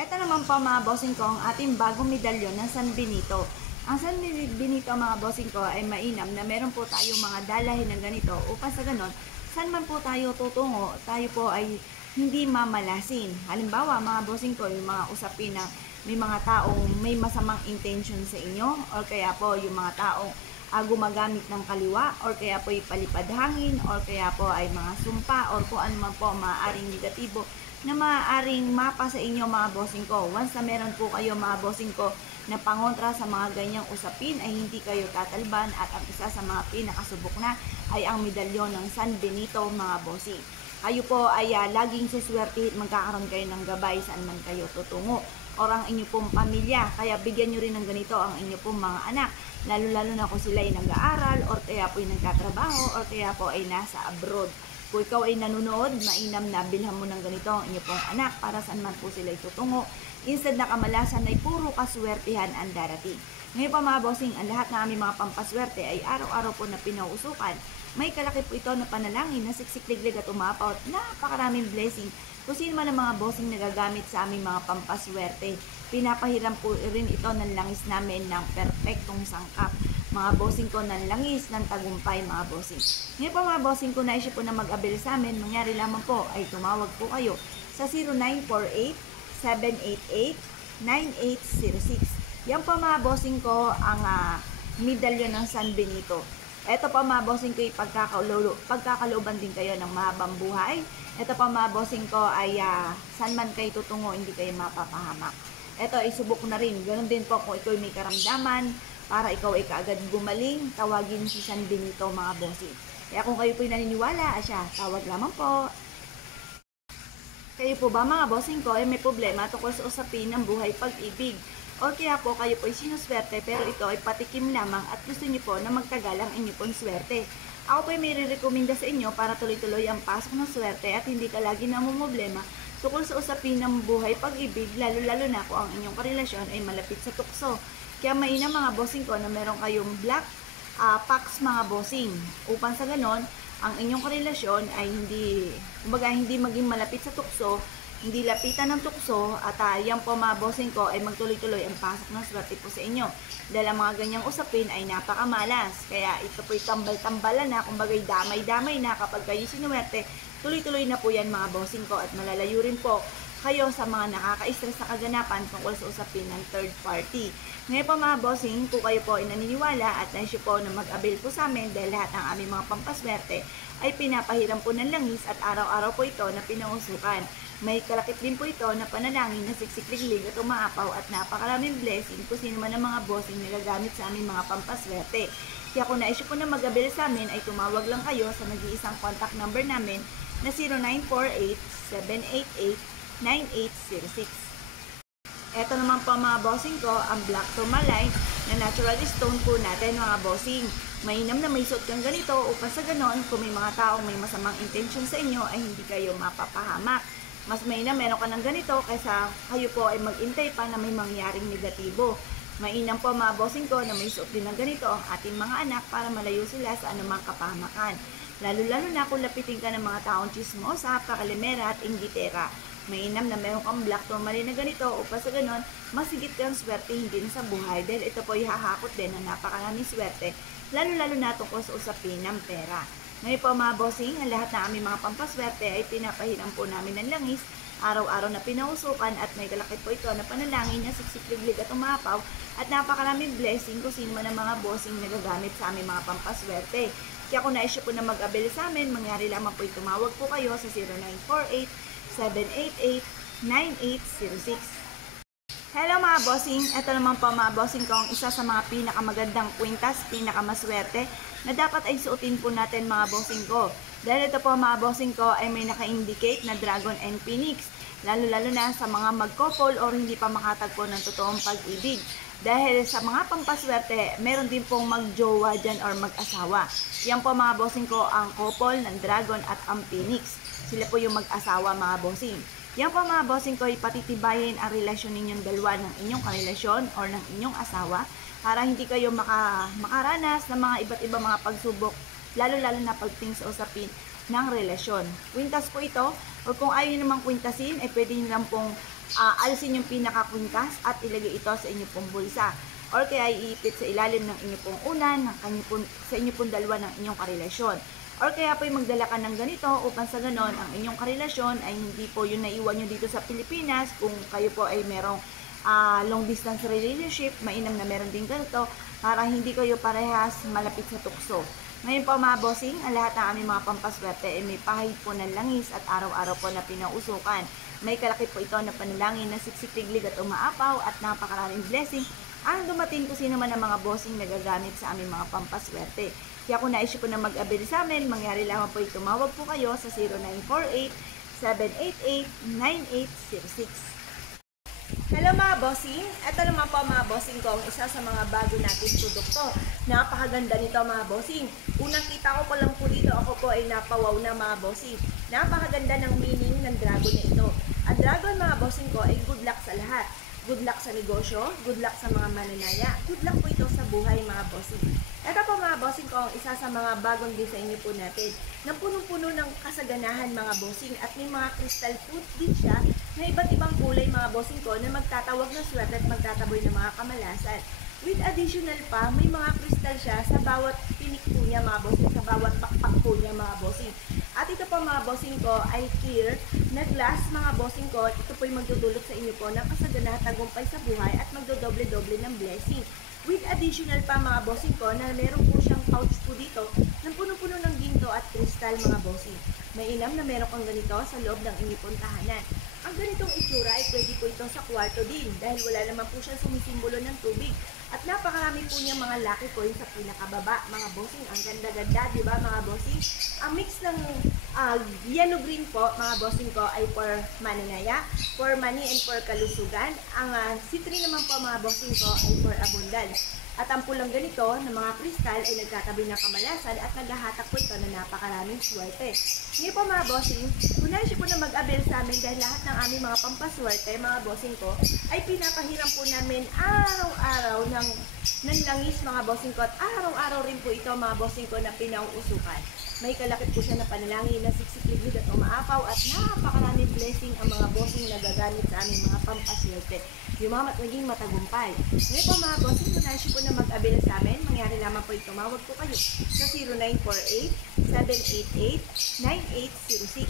Ito naman po mga bossing ko, ang ating bagong medalyon ng San Benito. Ang San Benito mga bossing ko ay mainam na meron po tayong mga dalahin na ganito upang sa ganon, saan man po tayo tutungo, tayo po ay hindi mamalasin. Halimbawa mga bossing ko, yung mga usapin na may mga taong may masamang intention sa inyo or kaya po yung mga taong gumagamit ng kaliwa or kaya po ipalipad hangin or kaya po ay mga sumpa or kung ano man po maaaring negatibo na maaaring mapa sa inyo mga bossing ko. Once na meron po kayo mga bossing ko na pangontra sa mga ganyang usapin ay hindi kayo tatalban at ang isa sa mga pinakasubok na ay ang medalyon ng San Benito mga bossing. Kayo po ay laging suswerte, magkakaroon kayo ng gabay saan man kayo tutungo or ang inyo pong pamilya. Kaya bigyan nyo rin ng ganito ang inyo pong mga anak. Lalo-lalo na kung sila ay nag-aaral or kaya po ay nagtatrabaho or kaya po ay nasa abroad. Kung ikaw ay nanonood, mainam na bilhan mo ng ganito ang inyo pong anak para saan man po sila itutungo. Instead na kamalasan ay puro kaswertihan ang darating. Ngayon pa mga bossing, ang lahat ng aming mga pampaswerte ay araw-araw po na pinauusukan. May kalaki po ito na panalangin na siksik-liglig at umapaw at napakaraming blessing. Kung sino man ang mga bossing nagagamit sa aming mga pampaswerte, pinapahiram po rin ito ng langis namin ng perpektong sangkap. Mga bossing ko ng langis ng tagumpay mga bossing. Ngayon po mga bossing ko na isyo po na mag-abel sa amin, mangyari lamang po ay tumawag po kayo sa 0948-788-9806. Yan po mga bossing ko ang medalyon ng San Benito. Ito pa mga bossing ko, pagkakalooban din kayo ng mahabang buhay. Ito pa mga bossing ko ay saan man kayo tutungo, hindi kayo mapapahamak. Ito ay subok na rin. Ganon din po kung ikaw may karamdaman, para ikaw ay kaagad gumaling, tawagin si San Benito mga bossing. Kaya kung kayo po'y naniniwala, siya, tawag lamang po. Kayo po ba mga bossing ko ay may problema tungkol sa usapin ng buhay pag-ibig? O kaya po kayo po ay sinuswerte pero ito ay patikim lamang at gusto niyo po na magtagal ang inyo pong swerte. Ako po ay may re-recommenda sa inyo para tuloy-tuloy ang pasok ng swerte at hindi ka lagi namumblema tungkol sa usapin ng buhay pag-ibig, lalo-lalo na kung ang inyong karelasyon ay malapit sa tukso. Kaya mainam mga bossing ko na meron kayong black packs mga bossing upang sa ganon ang inyong karelasyon ay hindi maging malapit sa tukso, hindi lapitan ng tukso at yan po mga bossing ko ay magtuloy-tuloy ang pasok ng swerte po sa inyo. Dahil ang mga ganyang usapin ay napakamalas. Kaya ito po'y tambal-tambalan na, kumbaga'y damay-damay na kapag kayo sinuwerte, tuloy-tuloy na po yan mga bossing ko at malalayo rin po kayo sa mga nakaka-stress na kaganapan tungkol sa usapin ng third party. Ngayon po mga bossing, kung kayo po ay naniniwala at nais po na mag-avail po sa amin dahil lahat ng aming mga pampaswerte ay pinapahiram po ng langis at araw-araw po ito na pinausukan. May kalakip din po ito na panalangin na siksik-liglig at umaapaw at napakaraming blessing kung sino man ang mga bossing na gagamit sa aming mga pampaswerte. Kaya kung nais po na mag-avail sa amin ay tumawag lang kayo sa nag-iisang contact number namin na 0948-788-9806. Ito naman po mga bossing ko, ang Black Tourmaline na natural stone po natin mga bossing. Mainam na may suot kang ganito upang sa ganon, kung may mga taong may masamang intention sa inyo ay hindi kayo mapapahamak. Mas mainam meron ka ng ganito kaysa kayo po ay mag-intay pa na may mangyaring negatibo. Mainam po mga bossing ko na may suot din ng ganito ang ating mga anak para malayo sila sa anumang kapahamakan. Lalo-lalo na kung lapitin ka ng mga taong chismosa, pakalimera at inggitera. Mainam na meron kang black tourmaline na ganito upang sa ganon, masigit kang swerte hindi na sa buhay dahil ito po ay hahakot din ng napakaraming swerte, lalo-lalo na tungkol sa usapin ng pera. Ngayon po mga bossing, ang lahat na aming mga pampaswerte ay pinapahiram po namin ng langis, araw-araw na pinausukan at may kalakit po ito na panalangin na siksik-liglig at umapaw at napakaraming blessing kung sino man ang mga bossing na gagamit sa aming mga pampaswerte. Kaya kung nais po na mag-avail sa amin, mangyari lamang po tumawag po kayo sa 0948-788-9806. Hello mga bossing, ito naman po mga bossing ko ang isa sa mga pinakamagandang kwintas, pinakamaswerte na dapat ay suotin po natin mga bossing ko. Dahil ito po mga bossing ko ay may naka-indicate na Dragon and Phoenix, lalo-lalo na sa mga mag-couple or hindi pa makatagpo ng totoong pag-ibig. Dahil sa mga pampaswerte, meron din pong mag-jowa dyan or mag-asawa. Yan po mga bossing ko ang couple ng Dragon at ang Phoenix. Sila po yung mag-asawa mga bossing. Yan po mga bossing ko, ipatitibayin ang relasyon ninyong dalawa ng inyong karelasyon or ng inyong asawa para hindi kayo makaranas ng mga iba't ibang mga pagsubok, lalo-lalo na pagting sa usapin ng relasyon. Kwintas po ito, o kung ayaw nyo namang kwintasin, pwede nyo lang pong alisin yung pinakakwintas at ilagay ito sa inyo pong bulsa. Or kaya iipit sa ilalim ng inyo pong unan, sa inyo pong dalawa ng inyong karelasyon. Or kaya po magdala ka ng ganito upang sa ganon ang inyong karelasyon ay hindi po yung naiwan nyo dito sa Pilipinas. Kung kayo po ay merong long distance relationship, mainam na meron din ganito para hindi kayo parehas malapit sa tukso. Ngayon po mga bossing, ang lahat ng aming mga pampaswerte ay may pahid po ng langis at araw-araw po na pinausukan. May kalakip po ito na panalangin na siksik-liglig at umaapaw at napakaraming blessing ang dumating kung sino man ang mga bossing na gagamit sa aming mga pampaswerte. Kaya kung naisip po na mag-avail sa amin, mangyari lamang po tumawag po kayo sa 0948-788-9806. Hello mga bossing, ito naman po mga bossing ko ang isa sa mga bago nating produkto. Napakaganda nito mga bossing. Unang kita ko lang po dito, ako po ay napawaw na mga bossing. Napakaganda ng meaning ng dragon na ito. Ang dragon mga bossing ko ay good luck sa lahat. Good luck sa negosyo, good luck sa mga mananaya, good luck po ito sa buhay mga bossing. Ito po mga bossing ko ang isa sa mga bagong design po natin na punong-puno ng kasaganahan mga bossing at may mga crystal food din siya na iba't ibang kulay mga bossing ko na magtatawag ng swerte at magtataboy ng mga kamalasan. With additional pa, may mga crystal siya sa bawat pinik po niya mga bossing, sa bawat pakpak po niya mga bossing. At ito po mga bossing ko ay clear na glass mga bossing ko. Ito po ay magdudulot sa inyo po ng kasaganahan, tagumpay sa buhay at magdodoble-doble ng blessing. With additional pa mga bossing ko na meron po siyang pouch po dito ng puno-puno ng ginto at kristal mga bossing. May inam na meron kang ganito sa loob ng inyong pong tahanan. Ang ganitong itsura ay pwede po ito sa kwarto din dahil wala naman po siyang sumisimbolo ng tubig. At napakarami po niya mga lucky coins sa pinakababa mga bossing. Ang ganda-ganda, di ba mga bossing? Ang mix ng yellow-green po mga bossing ko ay for mananaya, for money and for kalusugan. Ang citrine naman po mga bossing ko ay for abundance. At ang pulang ganito na mga kristal ay nagtatabi ng kamalasan at naghahatak po ito na napakaraming swerte. Ngayon po mga bossing, kung nais po na mag-avail sa amin dahil lahat ng aming mga pampaswerte, mga bossing ko, ay pinapahiram po namin araw-araw ng langis mga bossing ko at araw-araw rin po ito mga bossing ko na pinauusukan. May kalakip po siya na panalangin na siksik-liglig at umaapaw at napakaraming blessing ang mga bossing na gagamit sa aming mga pampaswerte. Yumamat naging matagumpay. Ngayon po mga bossing, kung nais po na mag-avail sa amin, mangyari lamang po tumawag po kayo sa 0948-788-9806.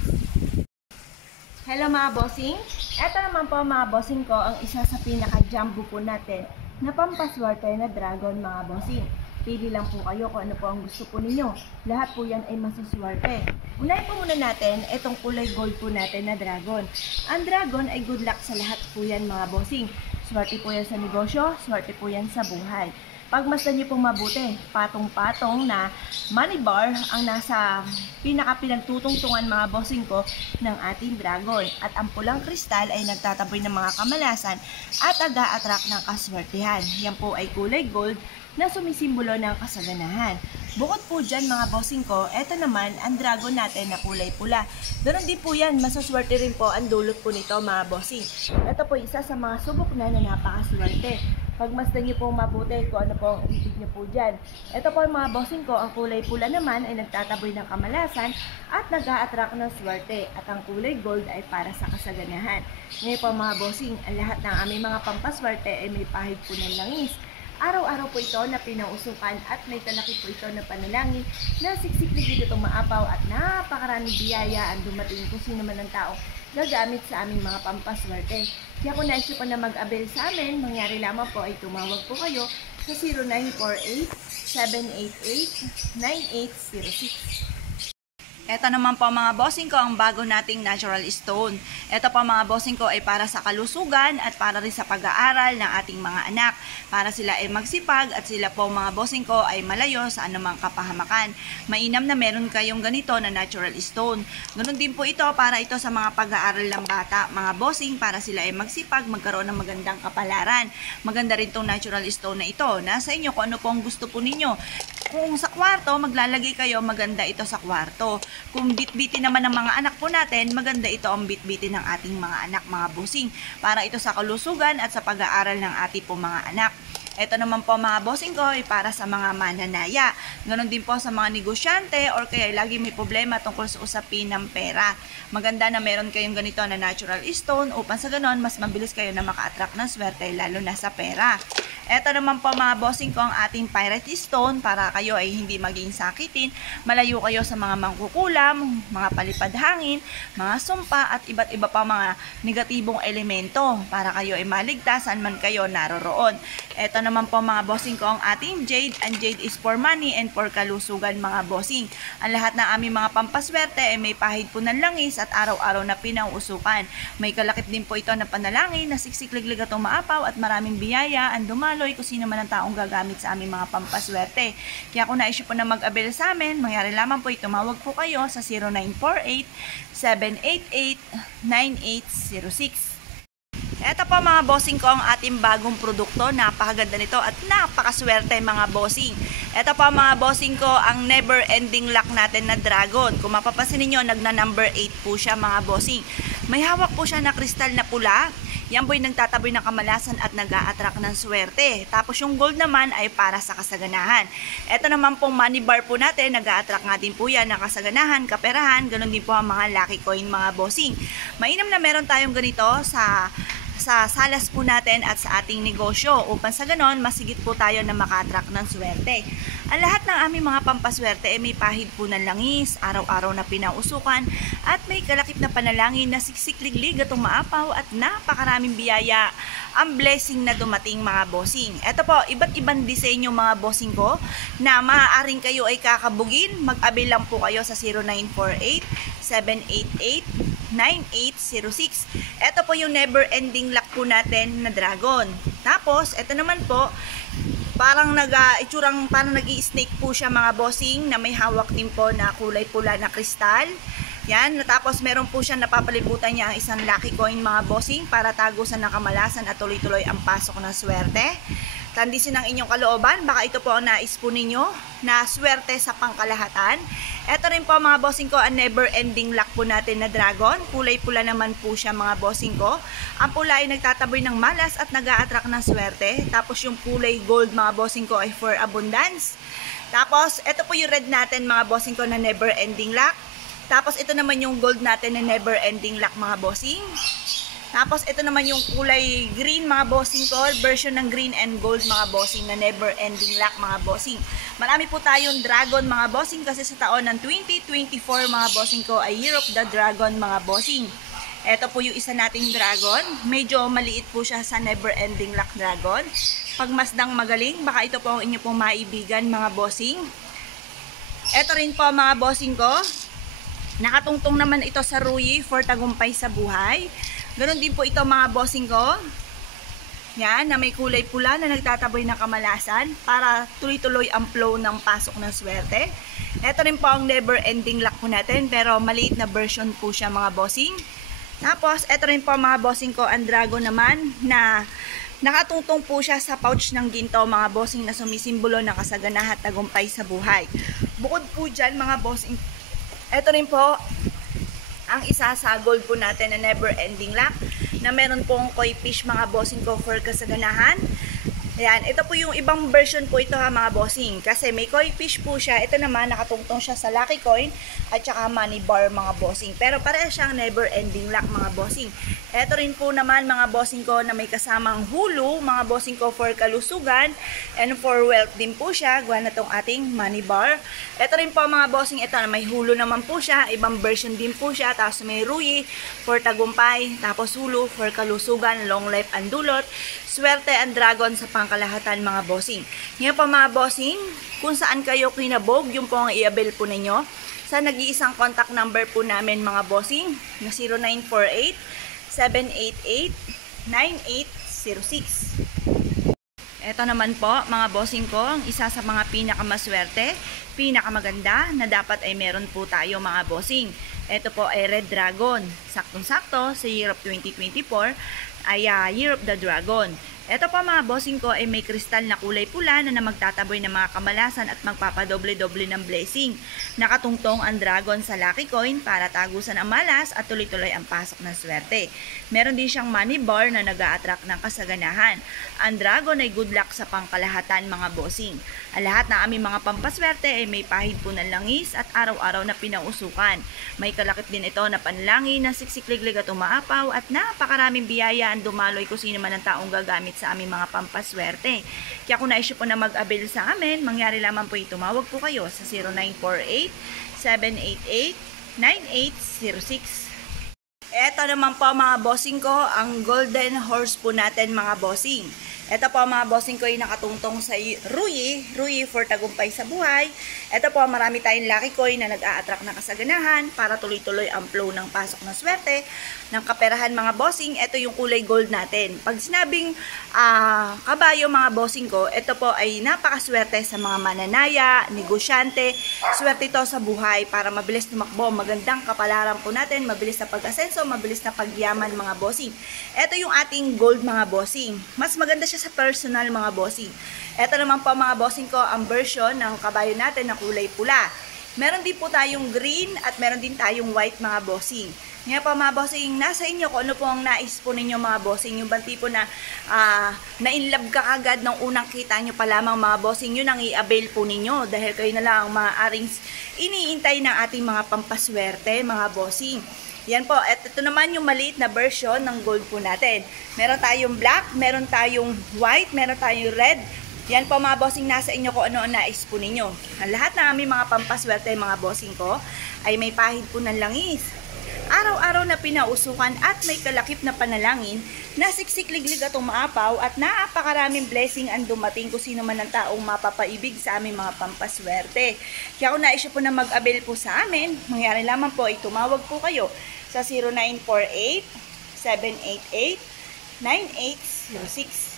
Hello mga bossing, eto naman po mga bossing ko ang isa sa pinaka-jumbo po natin na pampaswerte na dragon mga bossing. Pili lang po kayo kung ano po ang gusto po ninyo. Lahat po yan ay masuswerte. Unahin po muna natin itong kulay gold po natin na dragon. Ang dragon ay good luck sa lahat po yan mga bossing. Swerte po yan sa negosyo, swerte po yan sa buhay. Pagmasdan niyo pong mabuti, patong-patong na money bar ang nasa pinaka-pinagtutungtungan mga bossing ko ng ating dragon. At ang pulang kristal ay nagtataboy ng mga kamalasan at aga-attract ng kaswertihan. Yan po ay kulay gold na sumisimbolo ng kasaganahan. Bukod po dyan mga bossing ko, eto naman ang dragon natin na kulay pula. Ganon din po yan, masaswerte rin po ang dulot po nito mga bossing. Ito po isa sa mga subok na napakaswerte. Pagmasdan niyo po mabuti kung ano po ang ibig niyo po dyan. Ito po mga bossing ko, ang kulay pula naman ay nagtataboy ng kamalasan at nag-a-attract ng swerte. At ang kulay gold ay para sa kasaganahan. Ngayon po mga bossing, ang lahat ng aming mga pampaswerte ay may pahid po ng langis. Araw-araw po ito na pinausukan at may kalaki po ito na panalangin na siksik-liglig itong maapaw at napakaraming biyaya ang dumating kung sino man ang tao gagamit sa aming mga pampaswerte. Kaya kung nais po na mag-avail sa amin, mangyari lamang po ay tumawag po kayo sa 0948-788-9806. Ito naman po mga bossing ko ang bago nating natural stone. Ito po mga bossing ko ay para sa kalusugan at para rin sa pag-aaral ng ating mga anak. Para sila ay magsipag at sila po mga bossing ko ay malayo sa anumang kapahamakan. Mainam na meron kayong ganito na natural stone. Ganun din po ito para ito sa mga pag-aaral ng bata. Mga bossing para sila ay magsipag, magkaroon ng magandang kapalaran. Maganda rin itong natural stone na ito. Nasa inyo kung ano po ang gusto po ninyo. Kung sa kwarto, maglalagay kayo, maganda ito sa kwarto. Kung bitbitin naman ng mga anak po natin, maganda ito ang bitbitin ng ating mga anak, mga busing. Para ito sa kalusugan at sa pag-aaral ng ating po mga anak. Ito naman po mga bossing ko ay para sa mga mananaya. Ganon din po sa mga negosyante or kaya lagi may problema tungkol sa usapin ng pera. Maganda na meron kayong ganito na natural stone upang sa ganon mas mabilis kayo na maka-attract ng swerte lalo na sa pera. Ito naman po mga bossing ko ang ating pirate stone para kayo ay hindi maging sakitin. Malayo kayo sa mga mangkukulam, mga palipad hangin, mga sumpa at iba't iba pa mga negatibong elemento para kayo ay maligtas saan man kayo naroroon. Ito naman po mga bossing ko ang ating jade. Ang jade is for money and for kalusugan mga bossing. Ang lahat ng aming mga pampaswerte ay may pahid po ng langis at araw-araw na pinauusukan. May kalakip din po ito na panalangin na siksikliglig at umaapaw at maraming biyaya ang dumaloy kung sino man ang taong gagamit sa aming mga pampaswerte. Kaya kung naisip po na mag-avail sa amin, mangyari lamang po tumawag po kayo sa 0948-788-9806. Ito po mga bossing ko ang ating bagong produkto. Napakaganda nito at napakaswerte mga bossing. Ito po mga bossing ko ang never ending lock natin na dragon. Kung mapapansin niyo nagna number 8 po siya mga bossing. May hawak po siya na kristal na pula. Yan po yung nagtataboy ng kamalasan at nag-a-attract ng swerte. Tapos yung gold naman ay para sa kasaganahan. Ito naman pong money bar po natin, nag-a-attract nga din po yan ng kasaganahan, kaperahan, ganun din po ang mga lucky coin mga bossing. Mainam na meron tayong ganito sa salas po natin at sa ating negosyo upang sa ganon masigit po tayo na maka-attract ng swerte. Ang lahat ng aming mga pampaswerte ay may pahid po ng langis, araw-araw na pinausukan at may kalakip na panalangin na siksikliglig at umaapaw at napakaraming biyaya ang blessing na dumating mga bossing. Ito po, iba't ibang disenyo mga bossing ko na maaaring kayo ay kakabugin. Mag-avail lang po kayo sa 0948-788-9806. Ito po yung never ending lock po natin na dragon. Tapos, ito naman po, parang nag-i-snake po siya mga bossing na may hawak din po na kulay pula na kristal. Yan, tapos meron po siya napapalibutan niya ang isang lucky coin mga bossing para tagusan ng kamalasan at tuloy-tuloy ang pasok ng swerte. Tandisin ang inyong kalooban, baka ito po ang nais po ninyo na swerte sa pangkalahatan. Ito rin po mga bossing ko ang never ending lock po natin na dragon. Kulay pula naman po siya mga bossing ko. Ang pula ay nagtataboy ng malas at nag-a-attract ng swerte. Tapos yung kulay gold mga bossing ko ay for abundance. Tapos ito po yung red natin mga bossing ko na never ending lock. Tapos ito naman yung gold natin na never ending lock mga bossing. Tapos ito naman yung kulay green mga bossing ko, version ng green and gold mga bossing na never ending lock mga bossing. Marami po tayong dragon mga bossing kasi sa taon ng 2024 mga bossing ko ay Year of the Dragon mga bossing. Ito po yung isa nating dragon, medyo maliit po siya sa never ending lock dragon. Pagmasdang magaling, baka ito po ang inyo pong maibigan mga bossing. Ito rin po mga bossing ko, nakatungtong naman ito sa Ruyi for tagumpay sa buhay. Ganon din po ito mga bossing ko. Yan, na may kulay pula na nagtataboy ng kamalasan para tuloy-tuloy ang flow ng pasok ng swerte. Ito rin po ang never ending lock po natin pero maliit na version po siya mga bossing. Tapos, ito rin po mga bossing ko ang dragon naman na nakatungtong po siya sa pouch ng ginto mga bossing na sumisimbolo ng kasaganahan at tagumpay sa buhay. Bukod po dyan mga bossing, ito rin po ang isa sa gold po natin na never ending lock na meron pong koi fish mga bossing ko for kasaganahan. Ayan, ito po yung ibang version po ito ha mga bossing kasi may koi fish po siya. Ito naman nakatungtong siya sa lucky coin at saka money bar mga bossing. Pero pareha siyang never ending lock mga bossing. Ito rin po naman mga bossing ko na may kasamang hulu mga bossing ko for kalusugan and for wealth din po siya. Gawa na itong ating money bar. Ito rin po mga bossing, ito na may hulu naman po siya. Ibang version din po siya. Tapos may ruyi for tagumpay. Tapos hulu for kalusugan, long life and dulot. Swerte ang dragon sa pangkalahatan mga bossing. Ngayon pa mga bossing, kung saan kayo kinabog, yung po ang i-avail po ninyo sa nag-iisang contact number po namin mga bossing na 0948-788-9806. Ito naman po mga bossing ko, ang isa sa mga pinakamaswerte, pinakamaganda na dapat ay meron po tayo mga bossing. Ito po ay Red Dragon. Saktong-sakto sa year of 2024 ay Year of the Dragon. Ito po mga bossing ko ay may kristal na kulay pula na magtataboy ng mga kamalasan at magpapadoble-doble ng blessing. Nakatungtong ang dragon sa lucky coin para tagusan ang malas at tuloy-tuloy ang pasok ng swerte. Meron din siyang money bar na nag-a-attract ng kasaganahan. Ang dragon ay good luck sa pangkalahatan mga bossing. Ang lahat ng aming mga pampaswerte ay may pahid po ng langis at araw-araw na pinausukan. May kalakip din ito na panlangin na siksikliglig at umaapaw at napakaraming biyaya ang dumaloy kung sino man ang taong gagamit sa aming mga pampaswerte. Kaya kung na-issue po na mag-avail sa amin, mangyari lamang po tumawag po kayo sa 0948-788-9806. Ito naman po mga bossing ko, ang golden horse po natin mga bossing. Ito po mga bossing ko ay nakatungtong sa Ruyi for tagumpay sa buhay. Ito po marami tayong lucky coin na nag-a-attract ng kasaganahan para tuloy-tuloy ang flow ng pasok ng swerte, ng kaperahan mga bossing. Ito yung kulay gold natin. Pag sinabing kabayo mga bossing ko, ito po ay napakaswerte sa mga mananaya, negosyante. Swerte ito sa buhay para mabilis tumakbo, magandang kapalaran po natin, mabilis na pag-asenso, mabilis na pagyaman mga bossing. Ito yung ating gold mga bossing. Mas maganda siya sa personal mga bossing. Ito naman po mga bossing ko ang version ng kabayo natin na kulay pula. Meron din po tayong green at meron din tayong white mga bossing. Ngayon po mga bossing, nasa inyo kung ano po ang nais po ninyo mga bossing. Yung bang tipo na na-inlove ka agad ng unang kita nyo pa lamang mga bossing, yun ang i-avail po ninyo. Dahil kayo na lang ang maaaring iniintay ng ating mga pampaswerte mga bossing. Yan po, at ito naman yung maliit na version ng gold po natin. Meron tayong black, meron tayong white, meron tayong red. Yan po mga bossing, nasa inyo kung ano ang nais po ninyo. Ang lahat ng aming mga pampaswerte mga bossing ko ay may pahid po ng langis. Araw-araw na pinausukan at may kalakip na panalangin na siksikliglig at umaapaw at napakaraming blessing ang dumating kung sino man ang taong mapapaibig sa aming mga pampaswerte. Kaya kung na-issue po na mag-avail po sa amin, mangyari lamang po ay tumawag po kayo sa 0948-788-9806.